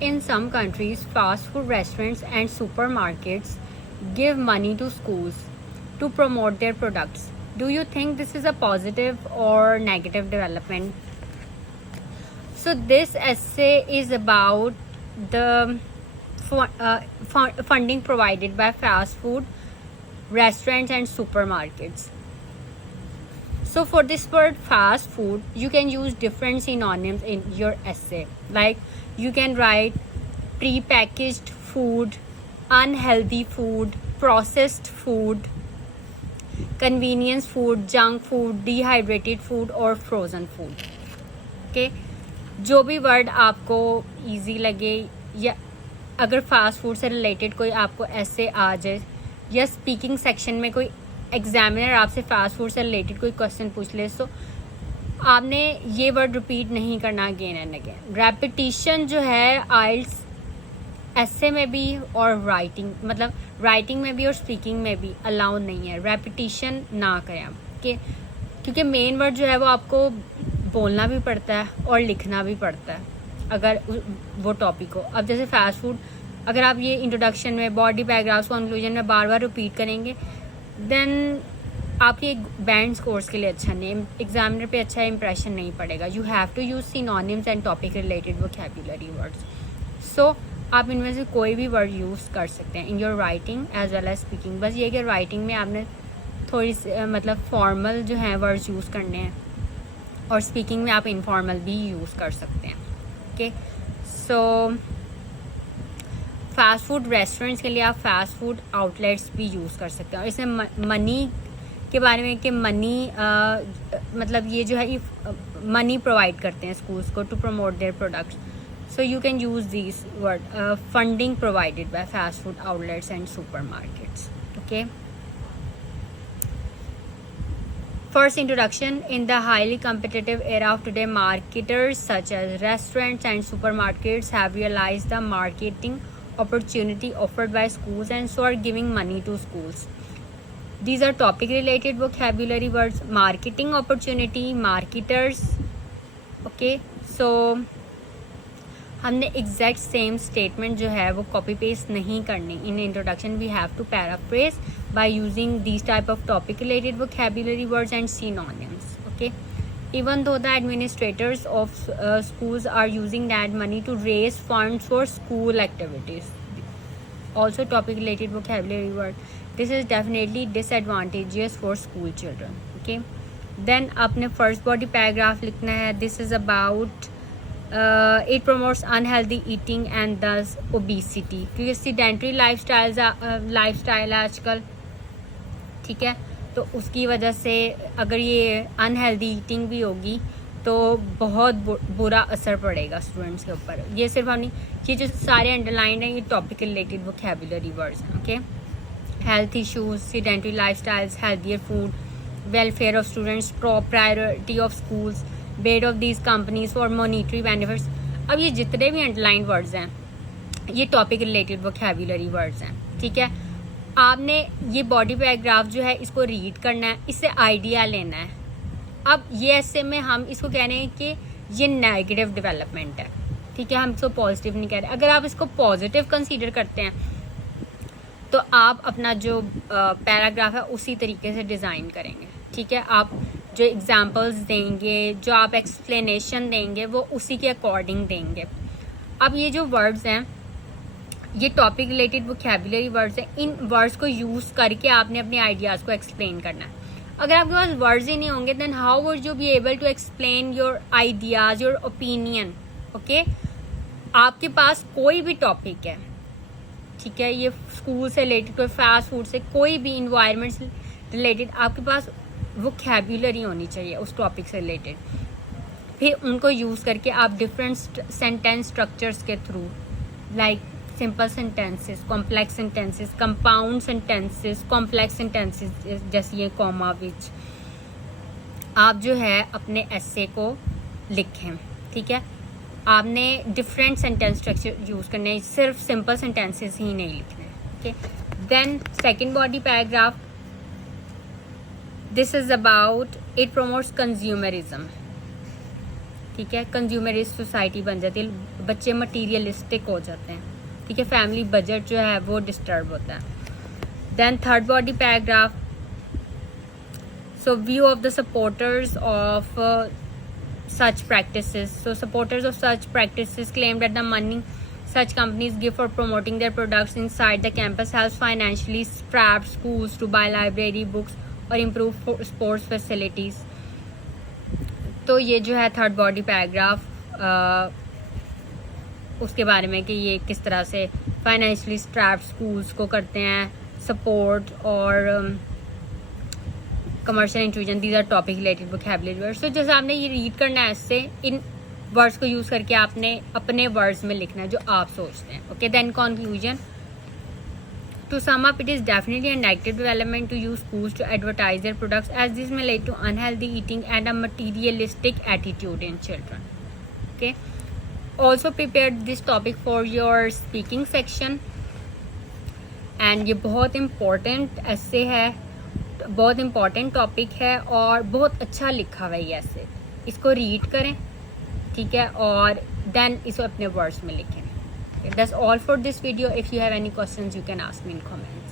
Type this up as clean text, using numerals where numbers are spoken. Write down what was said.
In some countries, fast food restaurants and supermarkets give money to schools to promote their products. Do you think this is a positive or negative development? So, this essay is about the funding provided by fast food restaurants and supermarkets. So for this word fast food, you can use different synonyms in your essay. Like you can write pre-packaged food, unhealthy food, processed food, convenience food, junk food, dehydrated food और frozen food. Okay? जो भी word आपको easy लगे, या अगर fast food से related कोई आपको ऐसे आ जाए, या स्पीकिंग सेक्शन में कोई एग्जामिनर आपसे फास्ट फूड से रिलेटेड कोई क्वेश्चन पूछ ले, तो आपने ये वर्ड रिपीट नहीं करना अगेन एंड अगेन. रेपिटिशन जो है आइल्स ऐसे में भी और राइटिंग, मतलब राइटिंग में भी और स्पीकिंग में भी अलाउड नहीं है. रेपिटिशन ना करें आप, क्योंकि मेन वर्ड जो है वो आपको बोलना भी पड़ता है और लिखना भी पड़ता है अगर वो टॉपिक हो. अब जैसे फास्ट फूड, अगर आप ये इंट्रोडक्शन में, बॉडी पैराग्राफ्स, कंक्लूजन में बार बार रिपीट करेंगे, देन आपके बैंड्स कोर्स के लिए अच्छा नहीं, एग्जामिनर पे अच्छा इंप्रेशन नहीं पड़ेगा. You have to use synonyms and topic related vocabulary words. So आप इनमें से कोई भी वर्ड यूज़ कर सकते हैं in your writing as well as speaking. बस ये कि राइटिंग में आपने थोड़ी मतलब फॉर्मल जो है वर्ड्स यूज़ करने हैं, और स्पीकिंग में आप इनफॉर्मल भी यूज़ कर सकते हैं. Okay, so fast food restaurants के लिए आप फास्ट फूड आउटलेट्स भी यूज़ कर सकते हैं. और इसमें मनी के बारे में कि मनी मतलब ये जो है ये मनी प्रोवाइड करते हैं स्कूल्स को to promote their products. So you can use this word, funding provided by fast food outlets and supermarkets. Okay, First introduction. In the highly competitive era of today, marketers such as restaurants and supermarkets have realized the marketing opportunity offered by schools and so are giving money to schools. These are topic related vocabulary words. Marketing opportunity, marketers. Okay, so हमने exact same statement जो है वो copy paste नहीं करनी. In introduction we have to paraphrase by using these type of topic related vocabulary words and synonyms. Okay, even though the administrators of schools are using that money to raise funds for school activities, also topic related vocabulary word, this is definitely disadvantageous for school children. Okay, then अपने first body paragraph लिखना है. This is about it promotes unhealthy eating and thus obesity, क्योंकि sedentary lifestyle है आजकल. ठीक है, तो उसकी वजह से अगर ये अनहेल्दी ईटिंग भी होगी तो बहुत बुरा असर पड़ेगा स्टूडेंट्स के ऊपर. ये सिर्फ हमने ये जो सारे अंडरलाइन हैं ये टॉपिक रिलेटेड वोकैबुलरी वर्ड्स हैं. Okay, health issues, sedentary lifestyles, healthier food, welfare of students, priority of schools, bed of these companies for monetary benefits. अब ये जितने भी अंडरलाइन वर्ड्स हैं ये टॉपिक रिलेटेड वोकैबुलरी वर्ड्स हैं. ठीक है, आपने ये बॉडी पैराग्राफ जो है इसको रीड करना है, इससे आइडिया लेना है. अब ये ऐसे में हम इसको कह रहे हैं कि ये नेगेटिव डेवलपमेंट है. ठीक है, हम इसको पॉजिटिव नहीं कह रहे. अगर आप इसको पॉजिटिव कंसीडर करते हैं तो आप अपना जो पैराग्राफ है उसी तरीके से डिज़ाइन करेंगे. ठीक है, आप जो एग्जांपल्स देंगे, जो आप एक्सप्लेनेशन देंगे वो उसी के अकॉर्डिंग देंगे. अब ये जो वर्ड्स हैं ये टॉपिक रिलेटेड वोकैबुलरी वर्ड्स हैं. इन वर्ड्स को यूज़ करके आपने अपने आइडियाज़ को एक्सप्लेन करना है. अगर आपके पास वर्ड्स ही नहीं होंगे then how would you be able to explain your ideas, your opinion. Okay, आपके पास कोई भी टॉपिक है, ठीक है, ये स्कूल से रिलेटेड, कोई फास्ट फूड से, कोई भी इन्वायरमेंट से रिलेटेड, आपके पास वोकैबुलरी होनी चाहिए उस टॉपिक से रिलेटेड. फिर उनको यूज़ करके आप डिफरेंट सेंटेंस स्ट्रक्चर्स के through, like simple sentences, complex sentences, compound sentences, complex sentences जैसे ये कॉमा विच, आप जो है अपने एसे को लिखें. ठीक है, आपने डिफरेंट सेंटेंस स्ट्रक्चर यूज़ करने हैं, सिर्फ सिंपल सेंटेंसेस ही नहीं लिखने. Okay, then second body paragraph. This is about it promotes consumerism. ठीक है, कंज्यूमरिस्ट सोसाइटी बन जाती है, बच्चे मटीरियलिस्टिक हो जाते हैं, ठीक है, फैमिली बजट जो है वो डिस्टर्ब होता है. Then third body paragraph, so view of the supporters of such practices. So supporters of such practices claim that the money such companies give for promoting their products inside the campus helps financially strapped schools to buy library books or improve sports facilities. तो ये जो है third body paragraph उसके बारे में कि ये किस तरह से फाइनेंशियली स्ट्रैप्ड स्कूल्स को करते हैं सपोर्ट और commercial intrusion. These our topic related vocabulary words. तो जैसे आपने ये रीड करना है, इससे इन वर्ड्स को यूज़ करके आपने अपने वर्ड्स में लिखना है जो आप सोचते हैं. Okay, then conclusion. To sum up, it is definitely a negative development to use schools to advertise their products, as this may lead to unhealthy eating and a materialistic attitude in children. Okay. Also prepared this topic for your speaking section. And ये बहुत important essay है, बहुत important topic है और बहुत अच्छा लिखा हुआ है ये ऐसे. इसको रीड करें, ठीक है, और देन इसको अपने वर्ड्स में लिखें. That's all for this video. If you have any questions, you can ask me in comments.